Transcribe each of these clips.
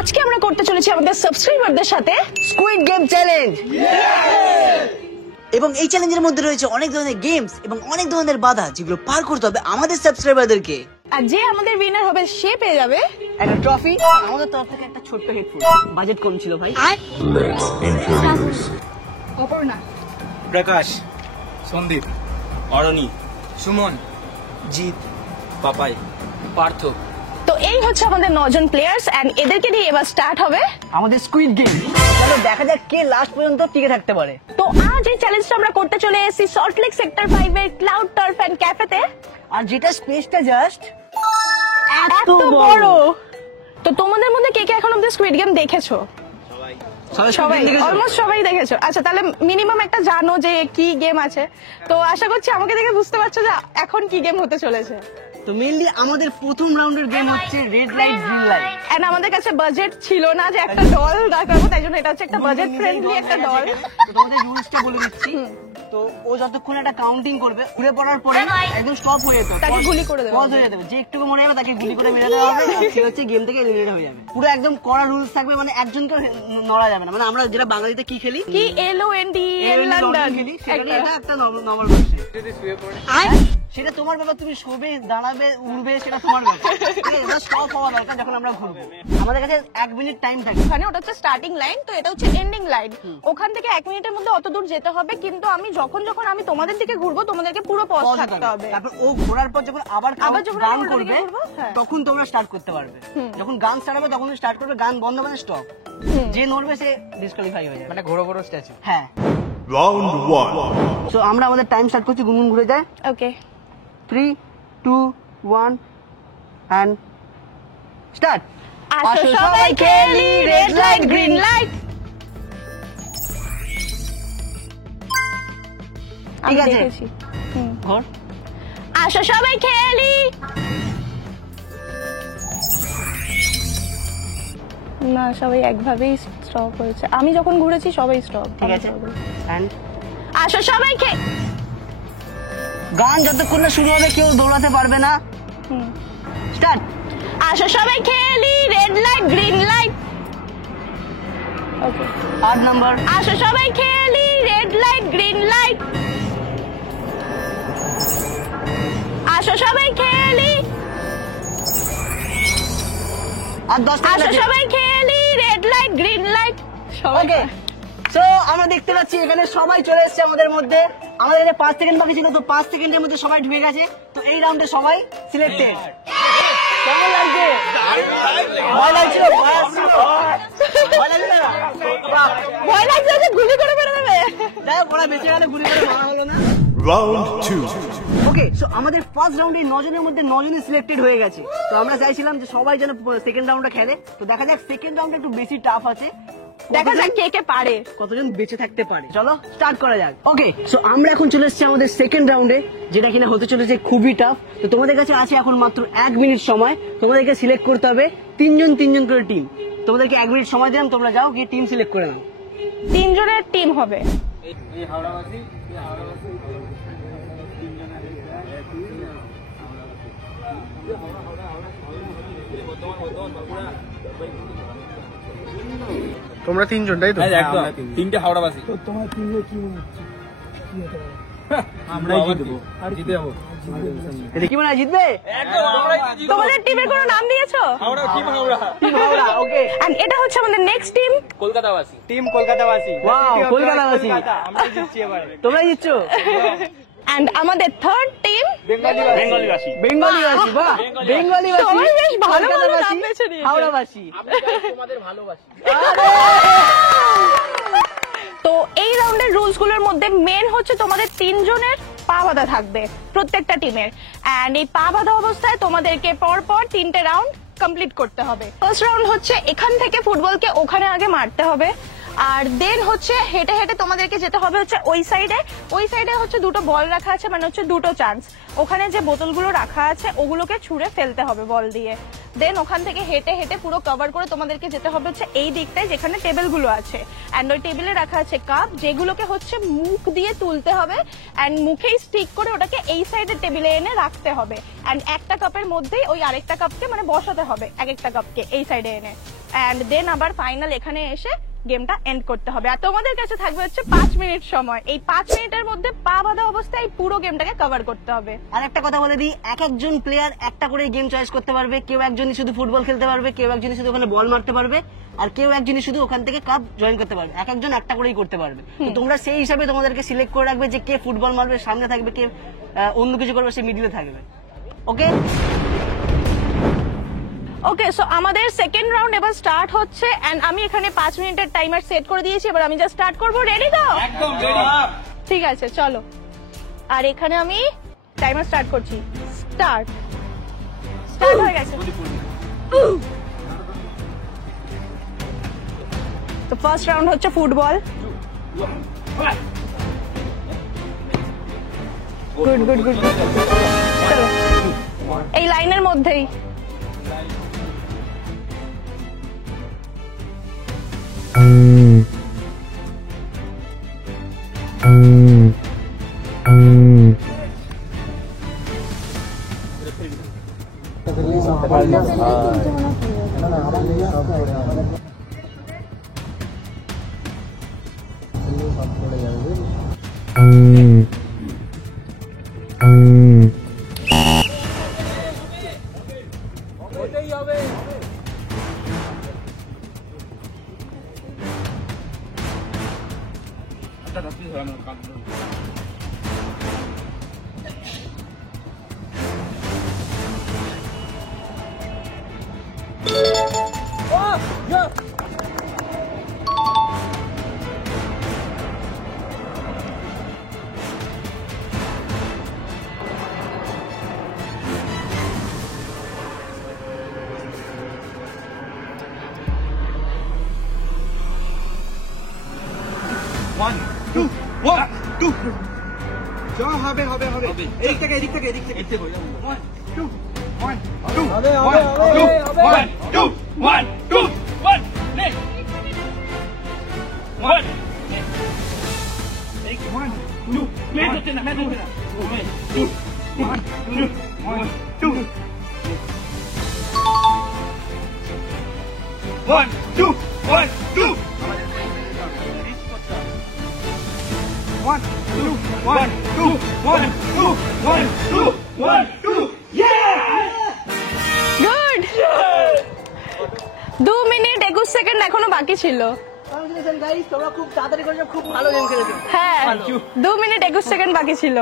আজকে আমরা করতে চলেছি আমাদের সাবস্ক্রাইবারদের সাথে স্কুইড গেম চ্যালেঞ্জ। এবং এই চ্যালেঞ্জের মধ্যে রয়েছে অনেক ধরনের গেমস এবং অনেক ধরনের বাধা যেগুলো পার করতে হবে আমাদের সাবস্ক্রাইবারদেরকে। আর যে আমাদের উইনার হবে সে পেয়ে যাবে একটা ট্রফি, আমাদের তরফ থেকে একটা ছোট্ট হেডফোন। বাজেট কম ছিল ভাই। Let's introduce অপর্ণা, প্রকাশ, সন্দীপ, অরণি, সুমন, জিৎ, পাপাই, পার্থ। তো এই হচ্ছে আমাদের 9 জন প্লেয়ার্স এন্ড এদেরকে দিয়ে এবার স্টার্ট হবে আমাদের স্কুইড গেম। চলো দেখা যাক কে লাস্ট পর্যন্ত টিকে থাকতে পারে। তো আজ এই চ্যালেঞ্জটা আমরা করতে চলে এসেছি সল্টলেক সেক্টর 5 এর ক্লাউড টার্ফ এন্ড ক্যাফেতে। আর যেটা স্পেসটা জাস্ট এত বড়। তো তোমাদের মধ্যে কে কে এখন অব্দি স্কুইড গেম দেখেছো? সবাই, অলমোস্ট সবাই দেখেছো। আচ্ছা, তাহলে মিনিমাম একটা জানো যে কি গেম আছে। তো আশা করছি আমাকে দেখে বুঝতে পারছো যে এখন কি গেম হতে চলেছে। তো মেইনলি আমাদের প্রথম রাউন্ডের গেম হচ্ছে red light green light. And আমাদের কাছে বাজেট ছিল না যে একটা ডল রাখবো, তাই জন্য এটা হচ্ছে একটা বাজেট ফ্রেন্ডলি একটা ডল। তো তোমাদের রুলসটা বলে দিচ্ছি। তো ও যতক্ষণ একটা কাউন্টিং করবে, ঘুরে পড়ার পরে একদম স্টপ হয়ে যাবে, তাকে গুলি করে দেবে, পজ হয়ে যাবে। যে একটু মরে যাবে তাকে গুলি করে মেরে দেওয়া হবে, সে হচ্ছে গেম থেকে এলিমিনেট হয়ে যাবে। পুরো একদম কড়া রুলস থাকবে, মানে একজনকে নড়া যাবে না। মানে আমরা যেটা বাঙালিতে কি খেলি, কি LOND লন্ডন খেলি, সেটা একটা নরমাল ভার্সন। যদি শুয়ে পড়ে সেটা তোমার ব্যাপার, তুমি শোবে, দাঁড়াবে, উড়বে, সেটা তোমার ব্যাপার। এটা স্টপ হওয়া দরকার যখন আমরা ঘুরবো। আমাদের কাছে 1 মিনিট টাইম থাকে। ওখানে ওটা হচ্ছে স্টার্টিং লাইন, তো এটা হচ্ছে এন্ডিং লাইন। ওখান থেকে 1 মিনিটের মধ্যে অত দূর যেতে হবে, কিন্তু আমি যখন আমি তোমাদের দিকে ঘুরবো তোমাদেরকে পুরো পজ থাকতে হবে। তারপর ও ঘোরার পর যখন আবার যখন গান আমরা করবে, ঘুরবো, হ্যাঁ। তখন তোমরা স্টার্ট করতে পারবে। যখন গান স্টার্ট হবে তখন স্টার্ট করবে, গান বন্ধ মানে স্টপ। যে নড়বে সে ডিসকোয়ালিফাই হয়ে যাবে, মানে ঘোরো ঘোরো স্ট্যাচু। হ্যাঁ। round 1. সো আমরা আমাদের টাইম স্টার্ট করছি, গুনগুন ঘুরে যায়। ওকে, 3 2 1 এন্ড স্টার্ট। আসো সবাই খেলি রেড লাইট গ্রিন লাইট। ঠিক আছে, ঘর। আসো সবাই খেলি। না, সবাই একভাবেই স্টপ হয়েছে। আমি যখন ঘুরেছি সবাই স্টপ। ঠিক আছে, এন্ড আসো সবাই গান যতক্ষণ না শুরু হবে কেউ দৌড়াতে পারবে না। স্টার্ট। আসো সবাই খেলি রেড লাইট গ্রিন লাইট। ওকে, 8 নাম্বার। আসো সবাই খেলি রেড লাইট গ্রিন লাইট। আসো সবাই খেলি। আর 10 আসো সবাই খেলি রেড লাইট গ্রিন লাইট। ওকে, সো আমরা দেখতে পাচ্ছি এখানে সবাই চলে এসেছে আমাদের মধ্যে। আমাদের এখানে 5 সেকেন্ড বাকি ছিল, তো 5 সেকেন্ডের মধ্যে সবাই ঢুকে গেছে। তো এই রাউন্ডে সবাই সিলেক্টেড। কেমন লাগছে? ভয় লাগছিল? ভয় লাগছে যে গুলি করে মেরে দেবে। যাই হোক, ওরা বেঁচে গেলে, গুলি করে মারা হলো না। Round 2. ওকে, সো আমাদের ফার্স্ট রাউন্ডে 9 জনের মধ্যে 9 জনই সিলেক্টেড হয়ে গেছে। তো আমরা চাইছিলাম যে সবাই যেন সেকেন্ড রাউন্ডটা খেলে। তো দেখা যাক সেকেন্ড রাউন্ডটা একটু বেশি টাফ আছে, দেখা যাক কে কে পারে, কতজন বেঁচে থাকতে পারে। চলো স্টার্ট করা যাক। ওকে, সো আমরা এখন চলে এসেছি আমাদের সেকেন্ড রাউন্ডে, যেটা কিনা হতে চলেছে খুবই টাফ। তো তোমাদের কাছে আছে এখন মাত্র 1 মিনিট সময়। তোমাদেরকে সিলেক্ট করতে হবে 3 জন করে টিম। তোমাদেরকে 1 মিনিট সময় দিলাম, তোমরা যাও গিয়ে টিম সিলেক্ট করে নাও। 3 জনের টিম হবে। তোমরা 3 জন, তাই তো? একদম 3টে হাওড়াবাসী। তো তোমার টিমে কি মনে হচ্ছে কি হতে পারে? আমরাই জিতবো, আর জিতে যাবো। এটা কি মনে হয় জিতবে? একদম আমরাই জিতবো। তোমাদের টিমের কোনো নাম দিয়েছো? Howrah, team Howrah. Team Howrah. Okay, and এটা হচ্ছে আমাদের নেক্সট টিম কলকাতাবাসী। টিম কলকাতাবাসী। ওয়াও, কলকাতাবাসী। আমরাই জিতছি এবারে। তোমরাই জিতছো। এন্ড আমাদের থার্ড টিম বেঙ্গলিবাসী। বেঙ্গলিবাসী। বাহ, বেঙ্গলিবাসী, সবাই বেশ ভালো ভালো নাম কলকাতাবাসী, বেছে নিয়েছে। হাওড়াবাসী। তোমাদের ভালোবাসি। তো এই রাউন্ডের রুলস গুলোর মধ্যে মেন হচ্ছে তোমাদের 3 জনের পা বাঁধা থাকবে প্রত্যেকটা টিমের। এন্ড এই পা বাঁধা অবস্থায় তোমাদেরকে পর 3টে রাউন্ড কমপ্লিট করতে হবে। ফার্স্ট রাউন্ড হচ্ছে এখান থেকে ফুটবলকে ওখানে আগে মারতে হবে, আর দেন হচ্ছে হেঁটে হেঁটে তোমাদেরকে যেতে হবে হচ্ছে ওই সাইডে হচ্ছে 2টো বল রাখা আছে, মানে হচ্ছে 2টো চান্স। ওখানে যে বোতলগুলো রাখা আছে ওগুলোকে ছুঁড়ে ফেলতে হবে বল দিয়ে। দেন ওখান থেকে হেঁটে হেঁটে পুরো কভার করে তোমাদেরকে যেতে হবে হচ্ছে এই দিকটায় যেখানে টেবিলগুলো আছে। অ্যান্ড ওই টেবিলে রাখা আছে কাপ, যেগুলোকে হচ্ছে মুখ দিয়ে তুলতে হবে অ্যান্ড মুখেই স্টিক করে ওটাকে এই সাইডের টেবিলে এনে রাখতে হবে। অ্যান্ড একটা কাপের মধ্যেই ওই আরেকটা কাপকে মানে বসাতে হবে, এক একটা কাপকে এই সাইডে এনে। অ্যান্ড দেন আবার ফাইনাল এখানে এসে গেমটা এন্ড করতে হবে। আর তোমাদের কাছে থাকবে হচ্ছে 5 মিনিট সময়। এই 5 মিনিটের মধ্যে পা বাঁধা অবস্থায় এই পুরো গেমটাকে কভার করতে হবে। আর একটা কথা বলে দিই, এক একজন প্লেয়ার একটা করে গেম চয়েস করতে পারবে। কেউ একজনই শুধু ফুটবল খেলতে পারবে, কেউ একজনই শুধু ওখানে বল মারতে পারবে, আর কেউ একজনই শুধু ওখান থেকে কাপ জয়েন করতে পারবে। এক একজন একটা করেই করতে পারবে। তো তোমরা সেই হিসাবে তোমাদেরকে সিলেক্ট করে রাখবে যে কে ফুটবল মারবে, সামনে থাকবে, কে অন্য কিছু করবে, সে মিডিলে থাকবে। ওকে ওকে, সো আমাদের সেকেন্ড রাউন্ড এবার স্টার্ট হচ্ছে। এন্ড আমি এখানে 5 মিনিটের টাইমার সেট করে দিয়েছি। এবার আমি জাস্ট স্টার্ট করব। রেডি তো? একদম রেডি। ঠিক আছে, চলো। আর এখানে আমি টাইমার স্টার্ট করছি। স্টার্ট হয়ে গেছে। তো ফার্স্ট রাউন্ড হচ্ছে ফুটবল। Good good good. চলো এই লাইনের মধ্যেই। গুড। 2 মিনিট 21 সেকেন্ড এখনো বাকি ছিল। তোমরা খুব তাড়াতাড়ি করেছো, খুব ভালো গেম খেলেছো। হ্যাঁ, 2 মিনিট 21 সেকেন্ড বাকি ছিল।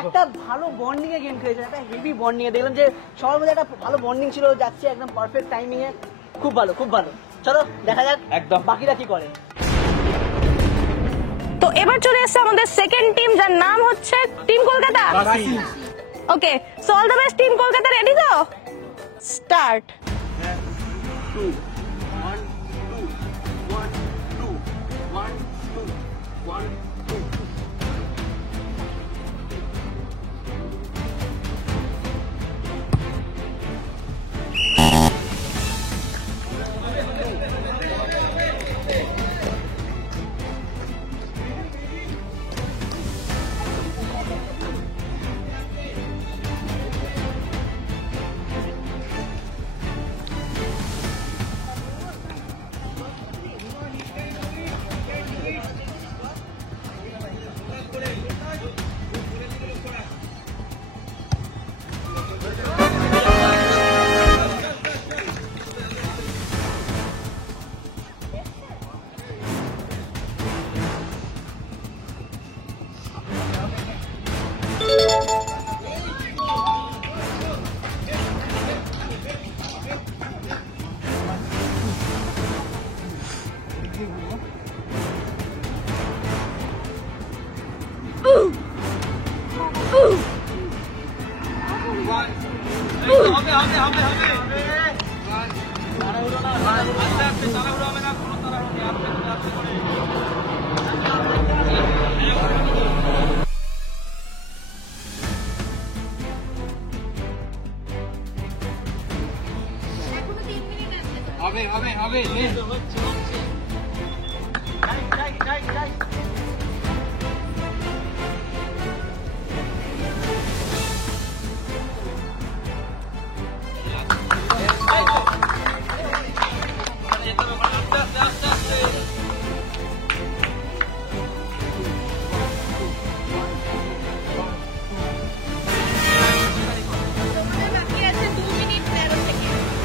একটা ভালো বন্ডিং এ গেম খেলেছে, একটা হেভি বন্ডিং এ দেখলাম যে সবার মধ্যে একটা ভালো বন্ডিং ছিল, যাচ্ছে একদম পারফেক্ট টাইমিং এ। খুব ভালো, খুব ভালো। চলো দেখা যাক একদম বাকিরা কি করে। তো এবার চলে এসেছে আমাদের সেকেন্ড টিম, যার নাম হচ্ছে team Kolkata. Okay, so all the best team Kolkata. Ready তো? স্টার্ট।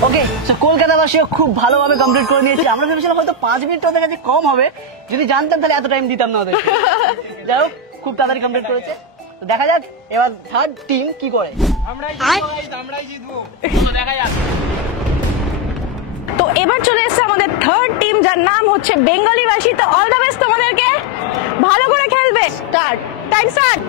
ওকে, সো কলকাতাবাসীও খুব ভালোভাবে কমপ্লিট করে নিয়েছে। আমরা ভেবেছিলাম হয়তো 5 মিনিট ওদের কাছে কম হবে, যদি জানতাম তাহলে এত টাইম দিতাম না ওদের। যাই হোক, খুব তাড়াতাড়ি কমপ্লিট করেছে। তো দেখা যাক এবার থার্ড টিম কি করে। দেখা যাক। তো এবার চলে এসেছে আমাদের থার্ড টিম, যার নাম হচ্ছে বেঙ্গলিবাসী। তো অল দ্য বেস্ট তোমাদেরকে, ভালো করে খেলবে। Start, time start.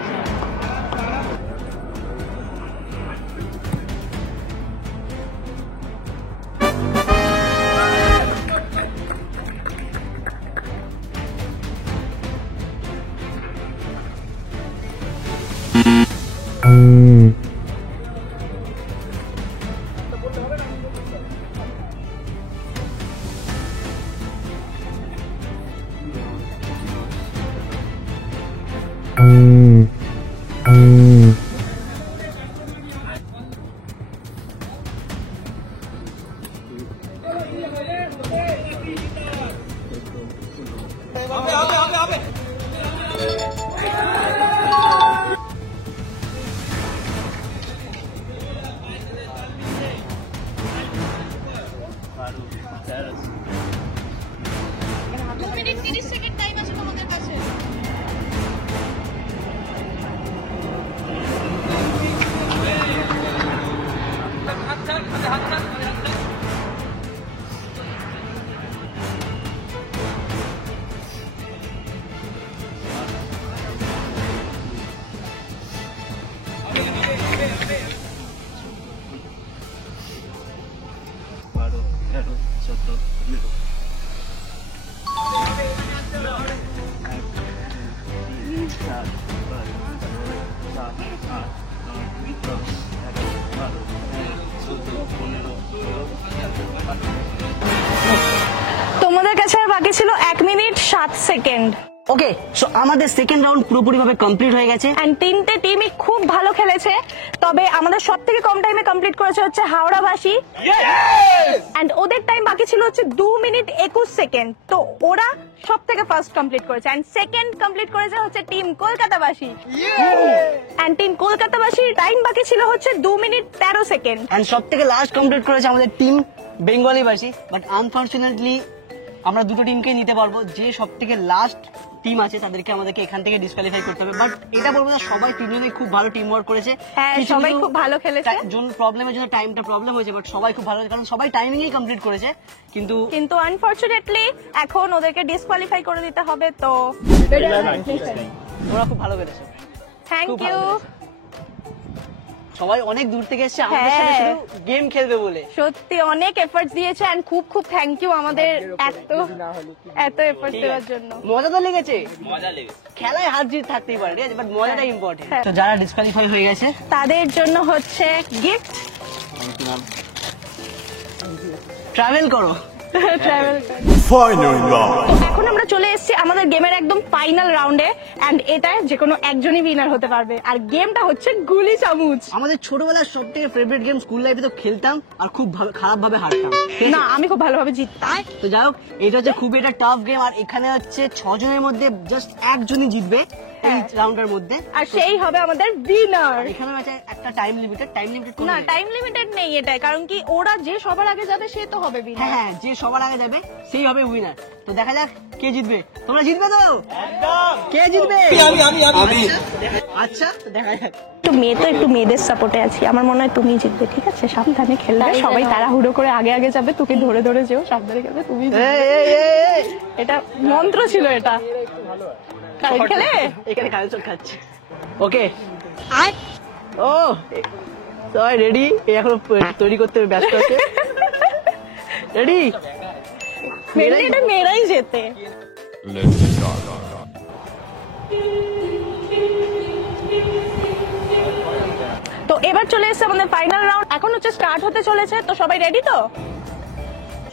তোমাদের কাছে আর বাকি ছিল 1 মিনিট 7 সেকেন্ড। ওকে, সো আমাদের সেকেন্ড রাউন্ড পুরোপুরি ভাবে কমপ্লিট হয়ে গেছে। এন্ড তিনটে টিমই খুব ভালো খেলেছে, তবে আমাদের সব থেকে কম টাইমে কমপ্লিট করেছে হচ্ছে হাওড়াবাসী। এন্ড ওদের টাইম বাকি ছিল হচ্ছে 2 মিনিট 21 সেকেন্ড। তো ওরা সব থেকে ফার্স্ট কমপ্লিট করেছে। এন্ড সেকেন্ড কমপ্লিট করেছে হচ্ছে টিম কলকাতাবাসী। এন্ড টিম কলকাতাবাসীর টাইম বাকি ছিল হচ্ছে 2 মিনিট 13 সেকেন্ড। এন্ড সব থেকে লাস্ট কমপ্লিট করেছে আমাদের টিম বেঙ্গলিবাসী। বাট আনফরচুনেটলি আমরা দুটো টিমকে নিতে পারবো, যে সব থেকে লাস্ট টিম আছে তাদেরকে আমাদেরকে এখান থেকে ডিসকোয়ালিফাই করতে হবে। বাট এটা বলবো না, সবাই তিনজনেই খুব ভালো টিম ওয়ার্ক করেছে। হ্যাঁ, সবাই খুব ভালো খেলেছে। প্রবলেমের জন্য টাইমটা প্রবলেম হয়েছে, বাট সবাই খুব ভালো, কারণ সবাই টাইমিংই কমপ্লিট করেছে। কিন্তু আনফরচুনেটলি এখন ওদেরকে ডিসকোয়ালিফাই করে দিতে হবে। তো তোমরা খুব ভালো করেছো, থ্যাংক খুব ইউ। ভালো করেছো। সবাই অনেক দূর থেকে এসেছে আমাদের সাথে শুধু গেম খেলবে বলে। সত্যি অনেক এফর্টস দিয়েছে। এন্ড খুব খুব থ্যাংক ইউ আমাদের এত এফর্টস দেওয়ার জন্য। মজা তো লেগেছে, মজা লেগেছে। খেলায় হার জিত থাকতেই পারে, ঠিক আছে, বাট মজাটা ইম্পর্টেন্ট। তো যারা ডিসকোয়ালিফাই হয়ে গেছে তাদের জন্য হচ্ছে গিফট। ট্রাভেল করো। ট্রাভেল। Final round. এখন আমরা চলে এসেছি আমাদের গেমের একদম ফাইনাল রাউন্ডে। এন্ড এটা যে কোনো একজনই উইনার হতে পারবে। আর গেমটা হচ্ছে গুলি চামচ। আমাদের ছোটবেলার সব থেকে ফেভারিট গেম, স্কুল লাইফে তো খেলতাম আর খুব খারাপ ভাবে হারতাম। না, আমি খুব ভালোভাবে জিততাম। তো যাই হোক, এটা হচ্ছে খুবই একটা টাফ গেম। আর এখানে হচ্ছে 6 জনের মধ্যে জাস্ট একজনই জিতবে এই রাউন্ডের মধ্যে, আর সেই হবে আমাদের উইনার। এখানে আছে একটা টাইম লিমিটেড। না, টাইম লিমিটেড নেই এটাই, কারণ কি ওরা যে সবার আগে যাবে সে তো হবে উইনার। হ্যাঁ, যে সবার আগে যাবে সেই হবে উইনার। তো দেখা যাক কে জিতবে। তোমরা জিতবে তো? কে জিতবে? আমি। আচ্ছা, তো দেখা যাক। একটু মেয়েদের সাপোর্টে আছি। আমার মনে হয় তুমি জিতবে, ঠিক আছে? সাবধানে খেলবে, সবাই তাড়াহুড়ো করে আগে আগে যাবে, তোকে ধরে ধরে যেও, সাবধানে খেলবে, তুমি জিতবে। এটা মন্ত্র ছিল, এটা খেলে এখানে কালেকশন খাচ্ছে। ওকে, ও সবাই রেডি? এখন তৈরি করতে ব্যস্ত আছে। রেডি? এটা মেয়েরাই যেতে। Let's start. তো এবার চলে এসেছে আমাদের ফাইনাল রাউন্ড। এখন হচ্ছে স্টার্ট হতে চলেছে। তো সবাই রেডি তো?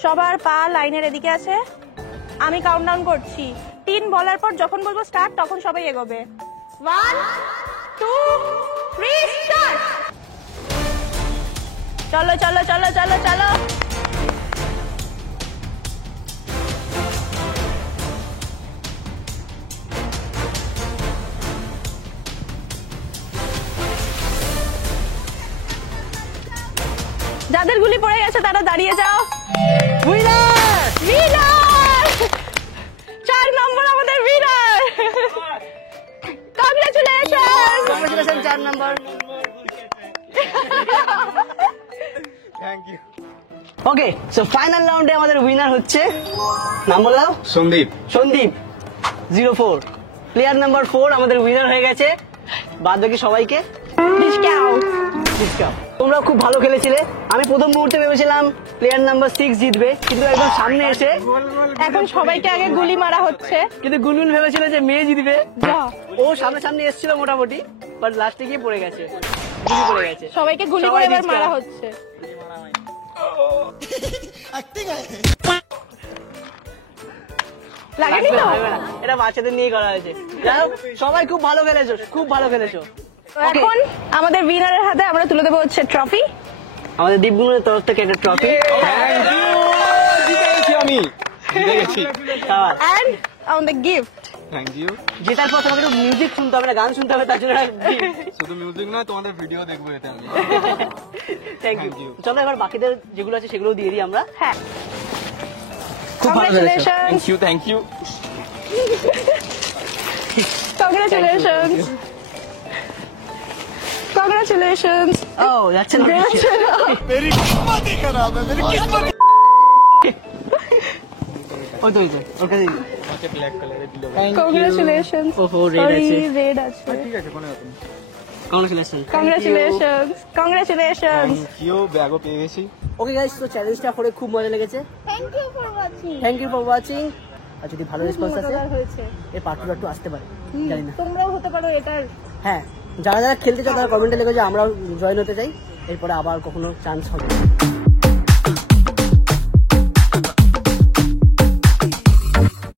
সবার পা লাইনের এদিকে আছে। আমি কাউন্টডাউন করছি। 3 বলার পর যখন বলবো স্টার্ট, তখন সবাই এগোবে। 1 2 3 স্টার্ট। চলো চলো চলো চলো চলো। যাদের গুলি পড়ে গেছে তারা দাঁড়িয়ে যাও। উইনার উইনার 4 নম্বর আমাদের winner. Congratulation. Congratulation 4 number. Thank you. Okay, so final রাউন্ডে আমাদের উইনার হচ্ছে, নাম বলো। সন্দীপ। সন্দীপ 04। প্লেয়ার নাম্বার 4 আমাদের উইনার হয়ে গেছে। বাদ বাকি সবাইকে ডিসকাউন্ট। ডিসকাউন্ট। তোমরা খুব ভালো খেলেছিলে। আমি প্রথম মুহূর্তে ভেবেছিলাম প্লেয়ার নাম্বার 6 জিতবে, কিন্তু একদম সামনে এসে এখন সবাইকে আগে গুলি মারা হচ্ছে। কিন্তু গুনগুন ভেবেছিল যে মেয়ে জিতবে। যা, ও সামনে সামনে এসেছিল মোটামুটি, বাট লাস্টে গিয়ে পড়ে গেছে, গুলি পড়ে গেছে। সবাইকে গুলি সবাই করে এবার discount। মারা হচ্ছে। লাগেনি তো? লাগবে না, এটা বাচ্চাদের নিয়ে করা হয়েছে। যাই হোক, সবাই খুব ভালো খেলেছো, খুব ভালো খেলেছো। তো এখন আমাদের উইনারের হাতে আমরা তুলে দেবো হচ্ছে ট্রফি। আমাদের দীপগুণের তরফ থেকে একটা ট্রফি। Thank you. জিতে গেছি আমি। জিতে গেছি। এন্ড আমাদের গিফট। Thank you. জেতার পর তোমাকে একটু মিউজিক শুনতে হবে না, গান শুনতে হবে, তার জন্য শুধু মিউজিক নয়, তোমাদের ভিডিও দেখবো এতে আমি। Thank Thank you. you. চলো এবার বাকিদের যেগুলো আছে সেগুলো দিয়ে দিই আমরা। হ্যাঁ, খুব ভালো খেলেছো। Congratulation. Thank you. Congratulation. Congratulation. ও যাচ্ছে না। ওই তো ওই তো, ওর কাছে দিই। আমাকে ব্ল্যাক কালারের দিল। কংগ্রাচুলেশন। ওহো, red আছে। রেড আছে। ঠিক আছে, কোনো ব্যাপার না। Congratulation. Congratulation. Congratulation. Thank you, ব্যাগও পেয়ে গেছি। ওকে গাইস, তো চ্যালেঞ্জটা করে খুব মজা লেগেছে। Thank you for watching. Thank you for watching. আর যদি ভালো রেসপন্স আসে হয়েছে। এর পার্ট 2 একটু আসতে পারে, জানি না। তোমরাও হতে পারো এটার। হ্যাঁ, যারা যারা খেলতে চাও তারা কমেন্টে লিখো যে আমরাও জয়েন হতে চাই। এরপরে আবার কখনো চান্স হবে।